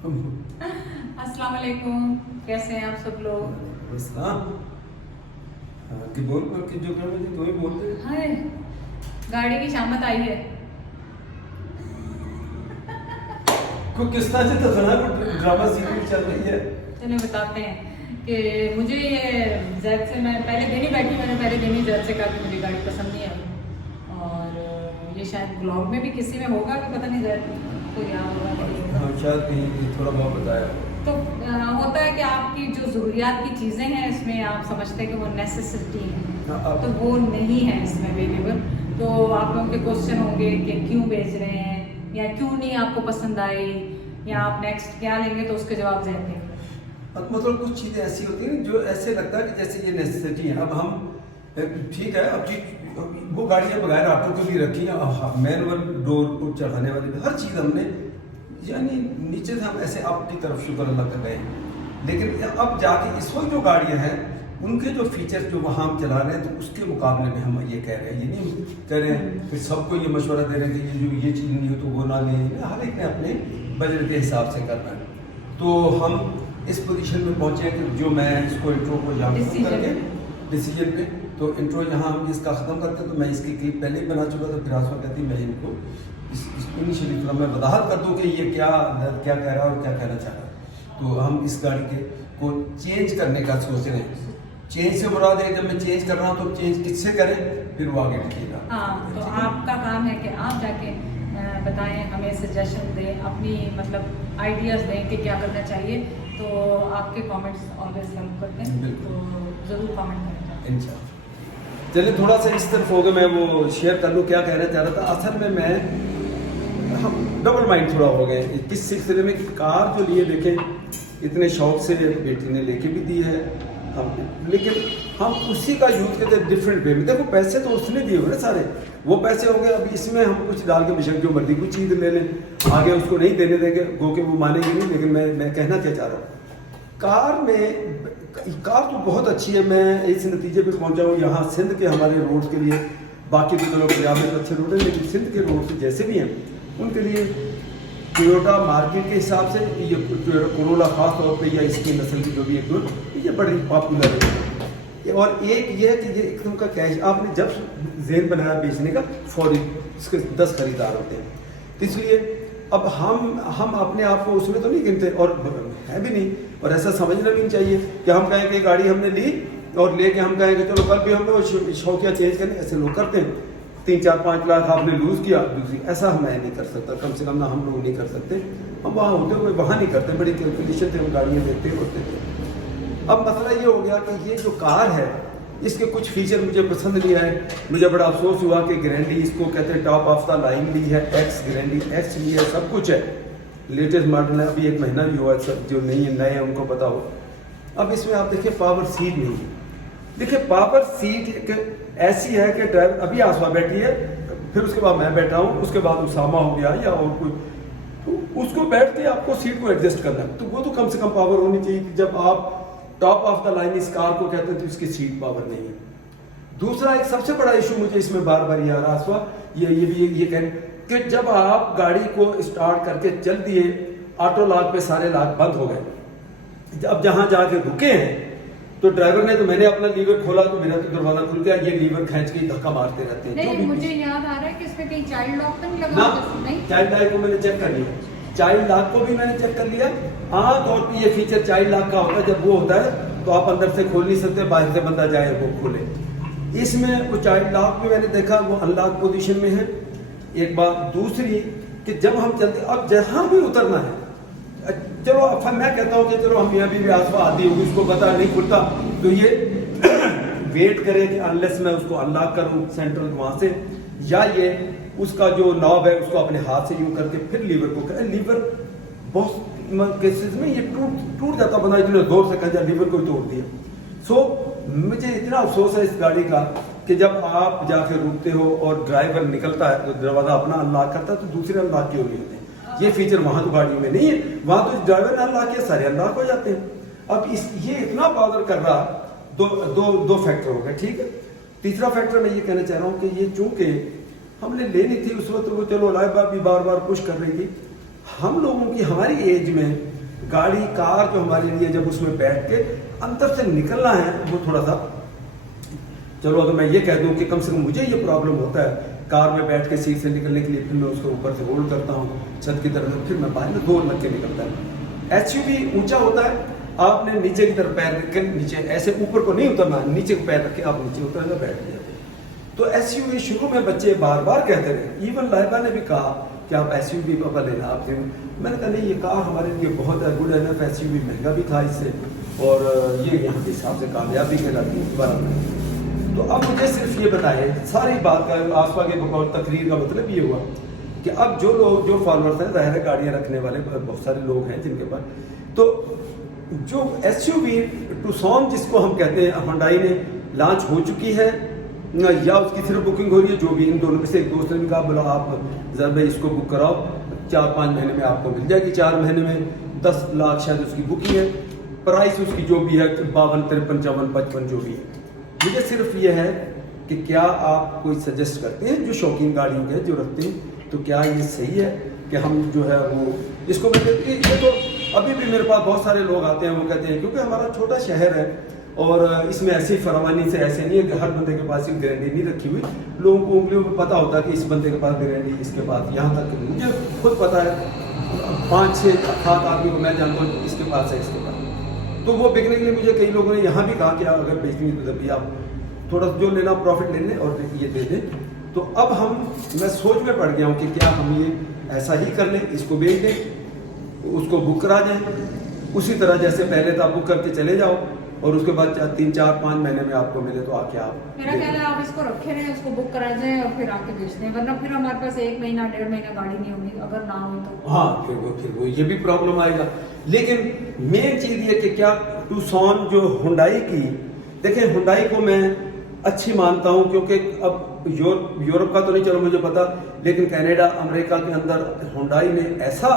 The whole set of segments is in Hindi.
अस्सलाम वालेकुम, कैसे हैं आप सब लोग? कि बोल कि जो कर रहे थे तो ही बोलते। हाय, गाड़ी की शामत आई है। को किस तरह से तो सुना ड्रामा सीरीज चल रही है। चलो बताते हैं कि मुझे ये जैद से मैं पहले दिन ही बैठी, मैंने पहले दिन ही जैद से कहा कि मुझे गाड़ी पसंद नहीं आई। और ये शायद ब्लॉग में भी किसी में होगा कि पता नहीं जैद को याद होगा कि नहीं होगा। हाँ शायद कहीं थोड़ा बहुत बताया। तो होता है कि आपकी जो ज़रूरियात की चीज़ें हैं इसमें आप समझते हैं कि वो नेसेसिटी है, तो वो नहीं है इसमें अवेलेबल। तो आप लोगों के क्वेश्चन होंगे कि क्यों बेच रहे हैं या क्यों नहीं आपको पसंद आई या आप नेक्स्ट क्या लेंगे, तो उसके जवाब देंगे। मतलब कुछ चीज़ें ऐसी होती हैं जो ऐसे लगता है कि जैसे ये नेसेसिटी है। अब हम ठीक है, अब वो गाड़ियाँ बगैर ऑटो के भी रखी हैं, मैनुअल डोर को चढ़ाने वाली हर चीज़ हमने, यानी नीचे से हम ऐसे अपनी तरफ शुक्र अल्लाह कर गए। लेकिन अब जाके इस वक्त जो गाड़ियाँ हैं उनके जो फीचर्स जो वहाँ हम चला रहे हैं, तो उसके मुकाबले में हम ये कह रहे हैं, ये नहीं कह रहे हैं कि सबको ये मशवरा दे रहे हैं कि ये चीज़ नहीं हो तो वो ना लें। हर एक ने अपने बजट के हिसाब से करना है। तो हम इस पोजीशन में पहुँचे हैं कि जो मैं इसको इंट्रो को यहाँ करके डिसीजन पे, तो इंट्रो यहाँ हम इसका ख़त्म करते हैं। तो मैं इसकी क्लिप पहले ही बना चुका था, फिर आसमा कहती मैं इनको इनिशियली थोड़ा मैं वजाहत कर दूँ कि ये क्या कह रहा है और क्या कहना चाह रहा है। तो हम इस गाड़ी के को चेंज करने का सोच रहे हैं। चेंज से मुराद है जब मैं चेंज कर रहा हूँ तो चेंज किससे करें, फिर वो आगे लिखिएगा। हाँ, तो आपका काम है कि आप जाके बताएं, हमें सजेशन दें, अपनी मतलब आइडियाज़ दें कि क्या करना चाहिए। तो आपके कमेंट्स ऑलवेज हेल्प करते हैं, तो ज़रूर कमेंट करें इंशाल्लाह। चलिए थोड़ा सा इस तरफ हो गया, मैं वो शेयर कर लूँ क्या कहना चाह रहा था। असल में हम डबल माइंड थोड़ा हो गए इस सिलसिले में कि कार जो लिए देखें इतने शौक से बेटी ने लेके भी दी है हम, लेकिन हम उसी का यूज़ करते हैं डिफरेंट वे में। देखो पैसे तो उसने दिए हुए ना सारे, वो पैसे हो गए, अब इसमें हम कुछ डाल के बेशक जो मर्जी कुछ चीज़ ले लें, आगे उसको नहीं देने देंगे, गो के वो मानेंगे नहीं। लेकिन मैं कहना क्या चाह रहा हूँ, कार तो बहुत अच्छी है। मैं इस नतीजे पे पहुंचा हूँ यहाँ सिंध के हमारे रोड के लिए, बाकी तो चलो पंजाब में अच्छे रोड हैं, लेकिन सिंध के रोड जैसे भी हैं उनके लिए टोयोटा मार्केट के हिसाब से ये कोरोला खास तौर पे या इसकी नस्ल की जो भी एक ये बड़ी पॉपुलर है। और एक ये है कि ये एकदम का कैश, आपने जब जेन बनाया बेचने का फौरी इसके 10 खरीदार होते हैं। तो इसलिए अब हम अपने आप को उसमें तो नहीं गिनते और है भी नहीं, और ऐसा समझना भी नहीं चाहिए कि हम कहें कि गाड़ी हमने ली और लेके हम कहें कि चलो कल भी हम शौकिया चेंज करें। ऐसे लोग करते हैं, 3-4-5 लाख आपने लूज़ किया दूसरी, ऐसा मैं नहीं कर सकता, कम से कम ना हम लोग नहीं कर सकते। हम वहाँ होते हुए वहाँ नहीं करते, बड़ी कैलकुलेशन से हम गाड़ियाँ देखते होते थे। अब मसला ये हो गया कि ये जो कार है इसके कुछ फीचर मुझे पसंद नहीं आए। मुझे बड़ा अफसोस हुआ कि ग्रैंडी इसको कहते हैं टॉप ऑफ द लाइन ली है, एक्स ग्रैंडी एक्स ली है, सब कुछ है, लेटेस्ट मॉडल है, अभी 1 महीना भी हुआ है, सब जो नहीं है नए हैं उनको पता हो। अब इसमें आप देखिए पावर सीट नहीं है। देखिए पावर सीट ऐसी है कि ड्राइवर, अभी आसमा बैठी है, फिर उसके बाद मैं बैठा हूँ, उसके बाद उसामा हो गया या और कोई, तो उसको बैठ के आपको सीट को एडजस्ट करना है। तो वो तो कम से कम पावर होनी चाहिए कि जब आप टॉप ऑफ द लाइन इस कार को कहते हैं तो इसकी सीट पावर नहीं है। दूसरा एक सबसे बड़ा इशू मुझे इसमें बार बार ये आ रहा आसवा, ये कह कि जब आप गाड़ी को स्टार्ट करके चल दिए, ऑटो लॉक पे सारे लॉक बंद हो गए, अब जहां जाके रुके हैं तो ड्राइवर ने, तो मैंने अपना लीवर खोला तो मेरा तो दरवाजा खुल गया, ये लीवर खींच के धक्का मारते रहते हैं। नहीं, मुझे याद आ रहा है कि इसमें कहीं चाइल्ड लॉक तो नहीं लगा? नहीं, चाइल्ड लॉक को मैंने चेक कर लिया, चाइल्ड लॉक को भी मैंने चेक कर लिया। आमतौर पर ये फीचर चाइल्ड लॉक का होता है, जब वो होता है तो आप अंदर से खोल नहीं सकते, बाहर से बंदा जाए वो खोले। इसमें वो चाइल्ड लॉक भी मैंने देखा वो अनलॉक पोजीशन में है, एक बात। दूसरी कि जब हम चलते, अब जहां भी उतरना है, चलो अब मैं कहता हूँ कि चलो हम यहाँ भी आसपा आती होगी, उसको पता नहीं खुलता, तो ये वेट करे कि अनलेस मैं उसको अनलॉक करूँ सेंट्रल वहाँ से, या ये उसका जो नॉब है उसको अपने हाथ से यूं करके फिर लीवर को करें। लीवर बहुत केसेस में ये टूट जाता, बना इतने जोर से कहा लीवर को तोड़ दिया। सो मुझे इतना अफसोस है इस गाड़ी का कि जब आप जाके रुकते हो और ड्राइवर निकलता है तो दरवाजा अपना अनलॉक करता है, तो दूसरे अनलॉक क्यों नहीं होते? ये फीचर वहां तो गाड़ी में नहीं है, वहां तो ड्राइवर ने अनलॉक किया सारे अनलॉक हो जाते हैं। अब ये इतना बॉदर कर रहा, दो फैक्टर हो गए, ठीक है। तीसरा फैक्टर मैं ये कहना चाह रहा हूँ कि ये चूंकि हमने लेनी थी उस वक्त, वो चलो लाइबा भी बार बार पुश कर रही थी, हम लोगों की हमारी एज में गाड़ी कार जो हमारे लिए जब उसमें बैठ के अंदर से निकलना है वो थोड़ा सा, चलो अगर मैं ये कह दूं कि कम से कम मुझे ये प्रॉब्लम होता है कार में बैठ के सीट से निकलने के लिए, फिर मैं उसको ऊपर से होल्ड करता हूँ छत की तरफ, फिर मैं बाहर में दौड़ लग के निकलता है। एसयूवी ऊंचा होता है, आपने नीचे की तरफ पैर रख के नीचे ऐसे ऊपर को नहीं उतरना, नीचे को पैर रख के आप नीचे उतर बैठ जाते। तो एसयूवी शुरू में बच्चे बार बार कहते रहे, इवन लाइबा ने भी कहा कि आप एसयूवी पापा लेना आप थे। मैंने कहा नहीं, ये कार हमारे लिए बहुत है, गुड एनफ, एसयूवी महंगा भी था इससे, और ये यहाँ के हिसाब से कामयाबी कहलाती है दोबारा। तो अब मुझे सिर्फ ये बताएं, सारी बात का आसपा के बकौल तकरीर का मतलब ये हुआ कि अब जो लोग जो फॉलोअर्स हैं, ज़ाहिर है गाड़ियाँ रखने वाले बहुत सारे लोग हैं जिनके पास, तो जो एसयूवी टूसॉन जिसको हम कहते हैं हुंडई ने लॉन्च हो चुकी है या उसकी सिर्फ बुकिंग हो रही है, जो भी इन दोनों में से एक दोस्त ने भी कहा बोला आप जरा भाई इसको बुक कराओ, 4-5 महीने में आपको मिल जाएगी, 4 महीने में 10 लाख शायद उसकी बुकिंग है, प्राइस उसकी जो भी है 52, 53, 54, 55 जो भी है। मुझे सिर्फ ये है कि क्या आप कोई सजेस्ट करते हैं जो शौकीन गाड़ियों के जो रखते हैं, तो क्या ये सही है कि हम जो है वो इसको, ये तो अभी भी मेरे पास बहुत सारे लोग आते हैं, वो कहते हैं क्योंकि हमारा छोटा शहर है और इसमें ऐसी फरावानी से ऐसे नहीं है कि हर बंदे के पास एक गारंटी नहीं रखी हुई, लोगों को उंगलियों में पता होता है कि इस बंदे के पास गारंटी, इसके पास, यहाँ तक मुझे खुद पता है 5-6-7 आदमी को मैं जानता हूँ इसके पास है, इसके पास। तो वो बिकने के लिए मुझे कई लोगों ने यहाँ भी कहा कि अगर बेचनी तो जब भी आप थोड़ा जो लेना प्रॉफिट ले लें और ये दे दें। तो अब मैं सोच में पड़ गया हूँ कि क्या हम ये ऐसा ही कर लें, इसको बेच दें, उसको बुक करा जाए उसी तरह जैसे पहले था, बुक करके चले जाओ और उसके बाद 3-4-5 महीने में आपको मिले तो आके आप, मेरा ख्याल है आप इसको रखे रहें, उसको बुक करा जाए और फिर आके बेच दें, वरना फिर हमारे पास 1 महीना 1.5 महीना गाड़ी नहीं होगी, अगर ना हो तो। हाँ, फिर वो ये भी प्रॉब्लम आएगा। लेकिन मेन चीज़ ये कि क्या टूसॉन जो हुंडई की, देखिए हुंडई को मैं अच्छी मानता हूँ क्योंकि अब यूरोप का तो नहीं चलो मुझे पता, लेकिन कनाडा अमेरिका के अंदर हुंडई ने ऐसा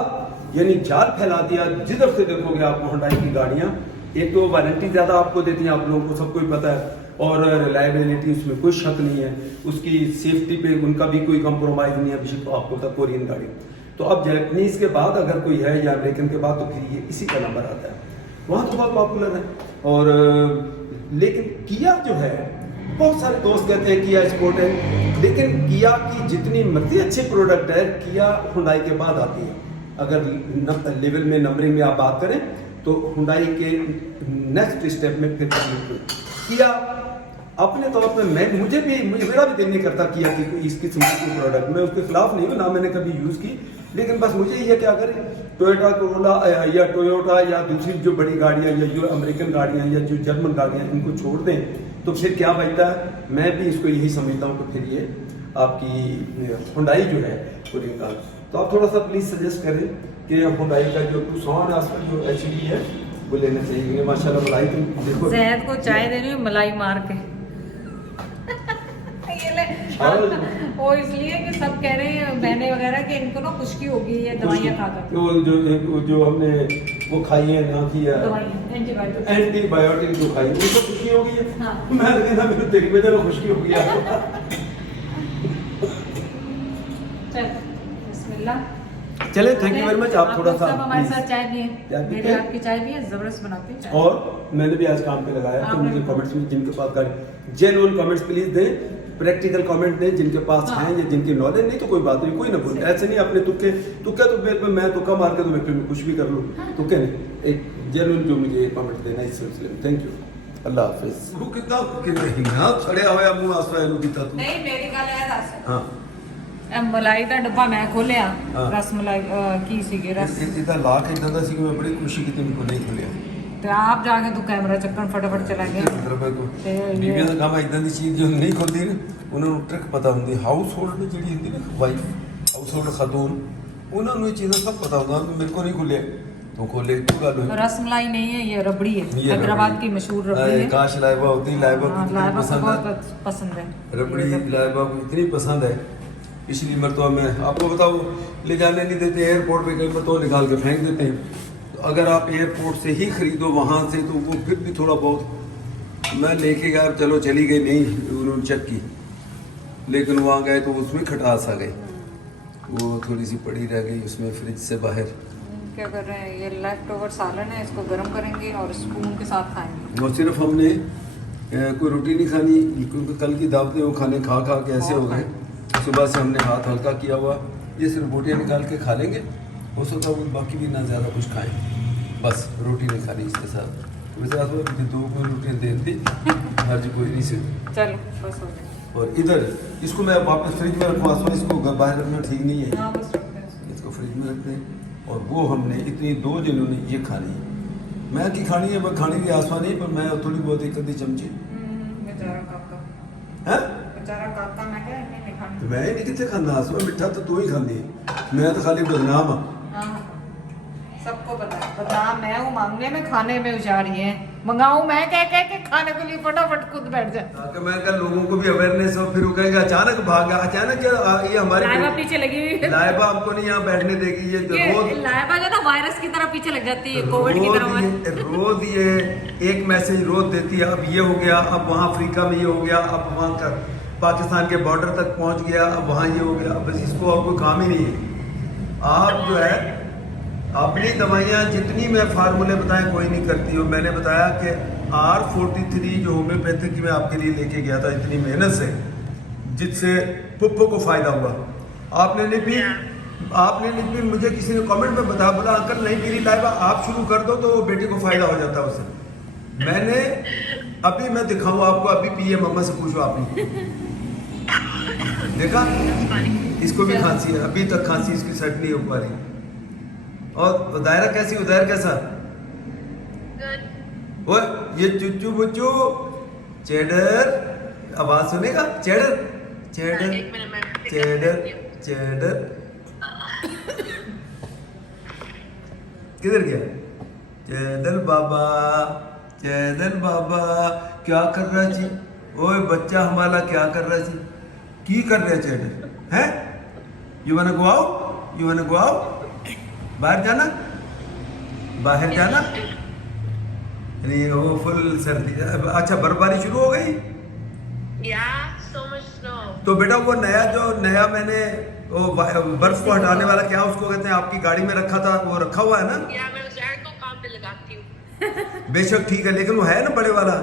यानी जाल फैला दिया, जिधर से देखोगे आप हुंडई की गाड़ियाँ, एक तो वारंटी ज़्यादा आपको देती हैं, आप लोगों को सबको ही पता है, और रिलायबिलिटी उसमें कोई शक नहीं है, उसकी सेफ्टी पे उनका भी कोई कंप्रोमाइज़ नहीं है, अभी आपको तक कोरियन गाड़ी। तो अब जैपनीज़ के बाद अगर कोई है या अमेरिकन के बाद तो फिर ये इसी का नंबर आता है, वहाँ तो बहुत पॉपुलर है। और लेकिन किया जो है, बहुत सारे दोस्त कहते हैं किया स्पोर्ट है, लेकिन किया की जितनी मर्जी अच्छी प्रोडक्ट है, किया हुंडई के बाद आती है। अगर लेवल में नंबरिंग में आप बात करें तो हुंडई के नेक्स्ट स्टेप में फिर किया अपने तौर पे मुझे मेरा भी दिल नहीं करता किया कि इस किस्म की प्रोडक्ट, मैं उसके खिलाफ नहीं हूँ, ना मैंने कभी यूज़ की, लेकिन बस मुझे ये क्या करें टोयोटा कोरोला या टोयोटा या दूसरी जो बड़ी गाड़ियाँ या जो अमेरिकन गाड़ियाँ या जो जर्मन गाड़ियाँ इनको छोड़ दें तो फिर क्या बचता है। मैं भी इसको यही समझता हूँ कि फिर ये आपकी हुंडई जो है कोरियन कार, तो आप थोड़ा सा प्लीज़ सजेस्ट करें कि हुंडई का जो टूसॉन है उसका जो एचडी है वो लेना चाहिए। माशाल्लाह मलाई तुम देखो, जैद को चाय दे रही हूँ मलाई मार के ये ले वो इसलिए कि सब कह रहे हैं बहने वगैरह कि इनको ना खुश्की होगी ये दवाइयाँ खाकर, वो जो हमने वो खाई है ना की एंटीबायोटिक जो खाई उनको खुश्की हो गई है। हाँ। मैं कहना मेरे देख में तो खुश्की हो गई है। चल बिस्मिल्लाह, चले, थैंक यू वेरी मच। आप थोड़ा सा हमारे साथ चाय पिए, मेरे हाथ की चाय पिए, जबरदस्त बनाते हैं। और मैंने भी आज काम पे लगाया, तो मुझे कमेंट्स में जिनके पास गाड़ी जेन्युइन कमेंट्स प्लीज दें, प्रैक्टिकल कमेंट दें जिनके पास हैं या जिनकी नॉलेज नहीं तो कोई बात नहीं, कोई ना बोले, ऐसे नहीं अपने तुक्के तो मैं तुक्का मार के तो मैं फिर कुछ भी कर लूँ, तुक्के नहीं, एक जेन्युइन जो मुझे कमेंट देना इस सिलसिले में। थैंक यू, अल्लाह हाफिज़। वो कितना हिंगा छड़िया होया मुंह आसवा ਇਹਨੂੰ ਕੀਤਾ ਤੂੰ? नहीं मेरी गल है दस। हाँ, मलाई ਦਾ ਡੱਬਾ ਮੈਂ ਖੋਲਿਆ, ਰਸ ਮਲਾਈ ਕੀ ਸੀਗੇ ਰਸ ਇਹਦਾ ਲਾ ਕੇ ਇਦਾਂ ਦਾ ਸੀ ਕਿ ਮੈਂ ਬੜੀ ਖੁਸ਼ੀ ਕੀਤੀ ਮੈਨੂੰ ਨਹੀਂ ਖੁੱਲਿਆ, ਤੇ ਆਪ ਜਾ ਕੇ ਤੂੰ ਕੈਮਰਾ ਚੱਕਣ ਫਟਾਫਟ ਚਲਾ ਗਿਆ। ਬੀਬੀਆਂ ਦਾ ਕੰਮ ਇਦਾਂ ਦੀ ਚੀਜ਼ ਜੋ ਨਹੀਂ ਖੁੱਲਦੀ ਨਾ ਉਹਨਾਂ ਨੂੰ ਟ੍ਰਿਕ ਪਤਾ ਹੁੰਦੀ, ਹਾਊਸ ਹੋਲਡ ਜਿਹੜੀ ਹੁੰਦੀ ਨਾ ਵਾਈਫ, ਹਾਊਸ ਹੋਲਡ ਖਾਤੂਨ, ਉਹਨਾਂ ਨੂੰ ਇਹ ਚੀਜ਼ਾਂ ਸਭ ਪਤਾ ਹੁੰਦਾ, ਮੇਰੇ ਕੋਲ ਨਹੀਂ ਖੁੱਲਿਆ तो खोले तो गल हुई। रसमलाई नहीं है, ये रबड़ी है, हैदराबाद की मशहूर रबड़ी है। काश लाइबा होती, लाइबा बहुत पसंद है रबड़ी, लाइबा को इतनी पसंद है, पिछली मरतबा में आपको बताओ ले जाने नहीं देते एयरपोर्ट पे, कई मरतबा निकाल के फेंक देते हैं। तो अगर आप एयरपोर्ट से ही खरीदो वहाँ से तो वो फिर भी थोड़ा बहुत, मैं लेके गया चलो चली गई नहीं उन्होंने चेक की, लेकिन वहाँ गए तो उसमें खटास आ गई, वो थोड़ी सी पड़ी रह गई उसमें फ्रिज से बाहर। क्या कर रहे हैं, ये लेफ्ट ओवर सालन है, इसको गर्म करेंगे और स्पून के साथ खाएंगे। और सिर्फ हमने कोई रोटी नहीं खानी क्योंकि कल की दावत में वो खाने खा खा के ऐसे हो गए। सुबह से हमने हाथ हल्का किया हुआ, ये सिर्फ रोटियाँ निकाल के खा लेंगे, हो सकता है वो बाकी भी ना ज़्यादा कुछ खाएं, बस रोटी नहीं खानी इसके साथ। वैसे आज मुझे 2 कोई रोटियाँ दे दी, हर्ज कोई नहीं से। चलो बस हो गया। और इधर इसको मैं वापस फ्रिज में रखूँ, आसमान इसको बाहर रखना ठीक नहीं है, हाँ बस रखते हैं इसको फ्रिज में रखते हैं। और वो हमने इतनी 2 जनों ने ये खानी है, मैं की खानी है, मैं खाने की आसमान नहीं, पर मैं थोड़ी बहुत एक आधी चमची। बेचारा काका, हैं? बेचारा काका, मैं क्या नहीं खानी। तो मैं नहीं कितने खाना आसमान, मिठा तो तू ही खाती है, मैं तो खाली बदनाम हाँ। हाँ सबको पता है, बदनाम मैं हूँ, मांगने में खाने में होशियार ही है, मंगाऊं मैं कह कह के खाने के लिए फटाफट खुद बैठ जाए। ताकि मैं कल लोगों को भी अवेयरनेस हो, फिर वो कहेगा अचानक भागा, अचानक ये हमारी लाइबा पीछे लगी हुई है, लाइबा हमको नहीं यहाँ बैठने देगी, ये रोज लाइबा जो ना वायरस की तरह पीछे लग जाती है, कोविड की तरह। रोज ये एक मैसेज रोज देती है, अब ये हो गया, अब वहाँ अफ्रीका में ये हो गया, अब वहाँ का पाकिस्तान के बॉर्डर तक पहुँच गया, अब वहाँ ये हो गया, बस इसको अब कोई काम ही नहीं है। आप जो है अपनी दवाइयाँ जितनी मैं फार्मूले बताएं कोई नहीं करती हो। मैंने बताया कि R43 जो होम्योपैथिक में आपके लिए लेके गया था इतनी मेहनत से, जिससे पुप्पो को फायदा हुआ। आपने नहीं भी मुझे किसी ने कमेंट में बताया, बोला अंकल नहीं पी रही लाइबा, आप शुरू कर दो तो बेटे को फायदा हो जाता है उससे। मैंने अभी मैं दिखाऊँ आपको, अभी पिए, मम्मा से पूछो आपने देखा, इसको भी खांसी है, अभी तक खांसी इसकी सेट नहीं हो पा रही। और उदायरा कैसी, उदायर कैसा? वो ये चुच्चू बुच्चू चेडर, आवाज सुनेगा, चेडर चेडर चेडर चेडर, किधर गया चेदर बाबा, चेदर बाबा क्या कर रहा जी? ओए बच्चा हमारा क्या कर रहा जी? की कर रहे चेडर है? You want go out, you want go out, बाहर जाना, बाहर जाना। नहीं वो फुल सर्दी, अच्छा बर्फबारी शुरू हो गई। so much snow. तो बेटा वो नया मैंने वो बर्फ को हटाने वाला क्या उसको कहते हैं, आपकी गाड़ी में रखा था, वो रखा हुआ है ना? मैं उस जार को काम पे लगाती हूँ। बेशक ठीक है, लेकिन वो है ना बड़े वाला।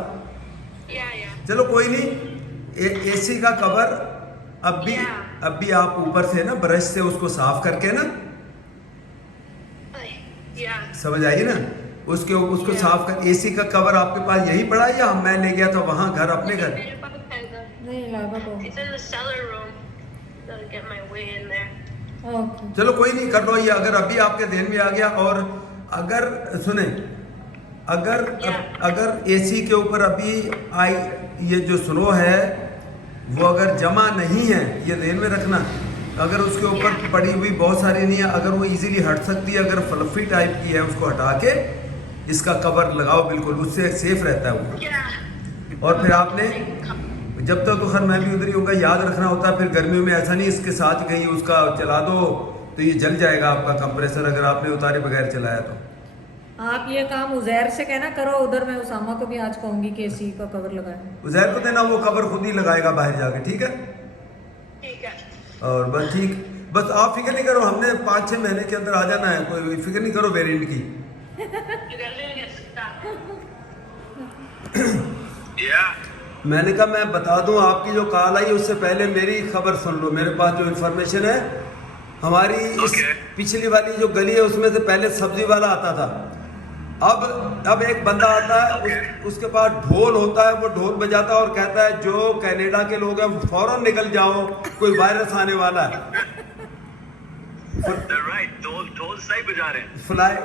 चलो कोई नहीं, एसी का कवर अब भी आप ऊपर से ना ब्रश से उसको साफ करके ना, समझ आई ना, उसको साफ कर। एसी का कवर आपके पास यही पड़ा है या मैं ले गया था वहां घर, अपने घर? नहीं लाइबा को, It's in the cellar room. Gotta get my way in there. Okay चलो कोई नहीं, कर लो ये, अगर अभी आपके ध्यान में आ गया। और अगर सुने, अगर एसी के ऊपर अभी ये जो स्नो है वो अगर जमा नहीं है, ये ध्यान में रखना, अगर उसके ऊपर पड़ी हुई बहुत सारी नहीं है, अगर वो इजीली हट सकती है, अगर फ्लफी टाइप की है, उसको हटा के इसका कवर लगाओ, बिल्कुल उससे सेफ रहता है वो। और फिर आपने जब तक तो खैर मैं भी उधर ही होगा, याद रखना होता है, फिर गर्मियों में ऐसा नहीं इसके साथ कहीं उसका चला दो तो ये जल जाएगा आपका कंप्रेसर, अगर आपने उतारे बगैर चलाया तो। आप ये काम उजैर से कहना करो, उधर मैं उसामा को भी आज कहूंगी कि एसी का कवर लगाए। उजैर को देना, वो कवर खुद ही लगाएगा बाहर जाके, ठीक है? ठीक है। और बस ठीक, बस आप फिक्र नहीं करो, हमने 5-6 महीने के अंदर आ जाना है, कोई फिक्र नहीं करो वेरिएंट की। मैंने कहा मैं बता दूं, आपकी जो कॉल आई उससे पहले मेरी खबर सुन लो। मेरे पास जो इन्फॉर्मेशन है, हमारी इस पिछली वाली जो गली है उसमें से पहले सब्जी वाला आता था, अब एक बंदा आता है, उसके पास ढोल होता है, वो ढोल बजाता है और कहता है जो कनाडा के लोग हैं फौरन निकल जाओ, कोई वायरस आने वाला है।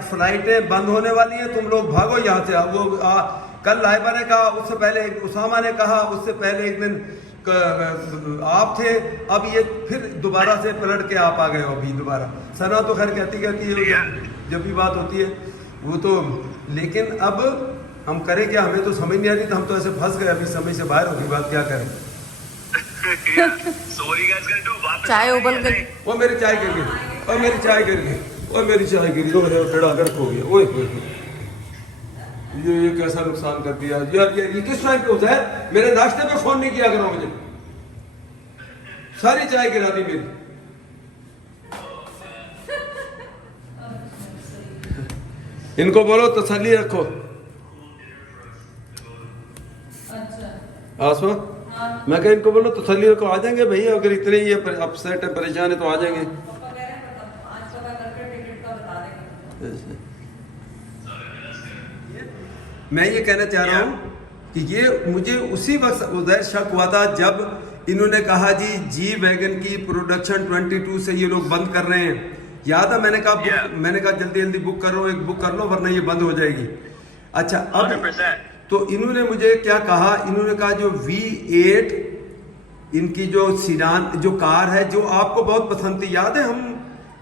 फ्लाइटें बंद होने वाली हैं, तुम लोग भागो यहाँ से। कल लाइबा ने कहा, उससे पहले उसामा ने कहा, उससे पहले एक दिन आप थे, अब ये फिर दोबारा से पलट के आप आ गए हो अभी दोबारा। सना तो खैर कहती है जब भी बात होती है वो तो, लेकिन अब हम करें क्या, हमें तो समझ नहीं आ रही, तो हम तो ऐसे फंस गए अभी, समझ से बाहर होगी बात, क्या करें। चाय उबल गई, वो मेरी चाय गिर गई, और मेरी चाय गिर गई, और मेरी चाय गिर गई, टेढ़ा गर्क हो गया। ओए ये कैसा नुकसान कर दिया यार, ये किस टाइम पे होता है? मेरे नाश्ते पे फोन नहीं किया करो मुझे, सारी चाय गिरा दी मेरी। इनको बोलो तसल्ली रखो। अच्छा आसमा हाँ मैं कह इनको बोलो तसल्ली रखो, आ जाएंगे भैया, अगर इतने ये अपसेट है परेशान है तो आ जाएंगे। पापा कह रहे हैं आज पता करके टिकट का बता देंगे। मैं ये कहना चाह रहा हूँ कि ये मुझे उसी वक्त उधर शक हुआ था जब इन्होंने कहा जी वैगन की प्रोडक्शन 22 से ये लोग बंद कर रहे हैं। याद है मैंने कहा जल्दी जल्दी बुक करो, एक बुक कर लो वरना ये बंद हो जाएगी। अच्छा अब 100%. तो इन्होंने मुझे क्या कहा, इन्होंने कहा जो V8 इनकी जो सीडान जो कार है जो आपको बहुत पसंद थी, याद है हम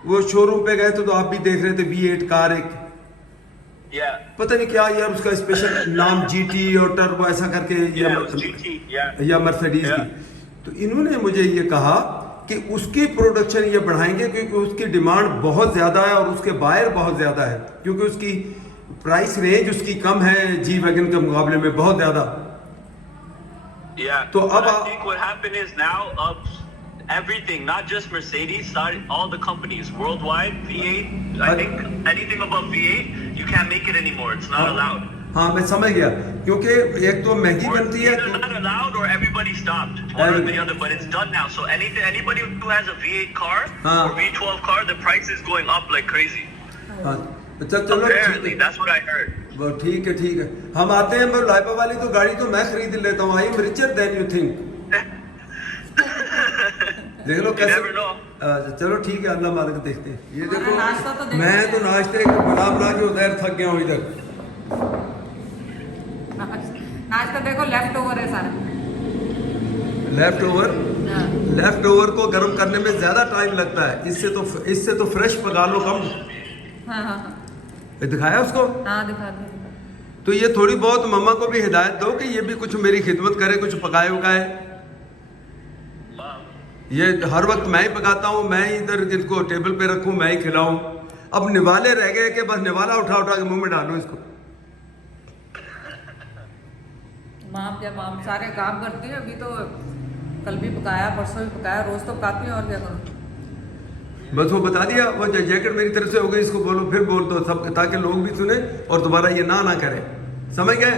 वो शोरूम पे गए थे तो आप भी देख रहे थे V8 कार एक, Yeah. पता नहीं क्या यार उसका स्पेशल नाम GT और टर्बो ऐसा करके Yeah, it was GT. Yeah. या मर्सिडीज Yeah. की। तो इन्होंने मुझे ये कहा कि उसकी प्रोडक्शन ये बढ़ाएंगे क्योंकि उसकी डिमांड बहुत ज्यादा है और उसके बायर बहुत ज्यादा है, क्योंकि उसकी प्राइस रेंज उसकी कम है जी वैगन के मुकाबले में बहुत ज्यादा। Yeah. तो But अब I think what happened is now everything, not just Mercedes, all the companies worldwide, V8, I think anything above V8, you can't make it anymore. It's not allowed. हाँ मैं समझ गया, क्योंकि एक तो महंगी Or बनती either है। not allowed or everybody stopped. One or the other, but it's done now. So anybody who has a V8 car हाँ। or V12 car, the price is going up like crazy. हाँ अच्छा चलो Apparently, ठीक that's what I heard. है, ठीक है ठीक है। हम आते हैं लाइबा वाली तो गाड़ी तो मैं खरीद लेता हूँ। I am richer than you think. देख लो You कैसे। never know. चलो ठीक है, अल्लाह मालिक देखते हैं। ये हमारा देखो नाश्ता तो देखो मैं तो क्या है। नाश्ते बना बना के उधर थक गया हूँ इधर। नाश्ता देखो लेफ्ट ओवर है सारा। लेफ्ट ओवर को गर्म करने में ज्यादा टाइम लगता है, इससे तो फ्रेश पका लो कम। हाँ हाँ ये दिखाया उसको। हाँ दिखा दो। तो ये थोड़ी बहुत मम्मा को भी हिदायत दो कि ये भी कुछ मेरी खिदमत करे, कुछ पकाए उकाए। ये हर वक्त मैं ही पकाता हूँ, मैं ही इधर इनको टेबल पे रखूँ, मैं ही खिलाऊं। अब निवाले रह गए कि बस निवाला उठा उठा के मुंह में डालूं इसको। माँ जब हम सारे काम करती है, अभी तो कल भी पकाया परसों भी पकाया, रोज तो पकाती है और क्या करूँ। बस वो बता दिया, वो जैकेट मेरी तरफ से हो गई, इसको बोलो फिर बोल दो सब, ताकि लोग भी सुने और दोबारा ये ना करें। समझ गए?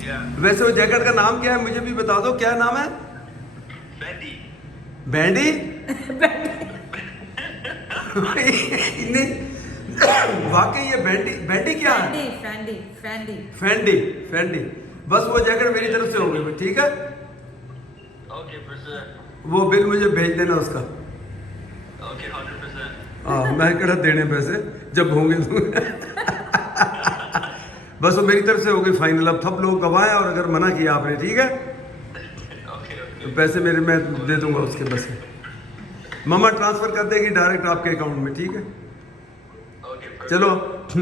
Yeah. वैसे वो जैकेट का नाम क्या है मुझे भी बता दो, क्या नाम है? Bendy. बैंडी? नहीं वाकई ये बैंडी क्या है? फैंडी। बस वो जैकेट मेरी तरफ से हो गई, ठीक है? Okay, for sure. वो बिल मुझे भेज देना उसका। Okay, 100%. हाँ मैं कड़ा देने पैसे जब होंगे तो। बस वो मेरी तरफ से हो गई फाइनल। अब सब लोग गवाए और अगर मना किया आपने, ठीक है, Okay. तो पैसे मेरे मैं दे दूंगा उसके बस में। मम्मा ट्रांसफर कर देगी डायरेक्ट आपके अकाउंट में, ठीक है? Okay, perfect. चलो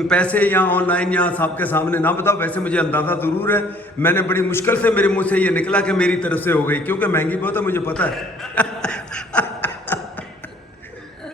पैसे या ऑनलाइन या सबके सामने ना बताओ, वैसे मुझे अंदाजा जरूर है, मैंने बड़ी मुश्किल से मेरे मुंह से ये निकला कि मेरी तरफ से हो गई, क्योंकि महंगी बहुत है मुझे पता है।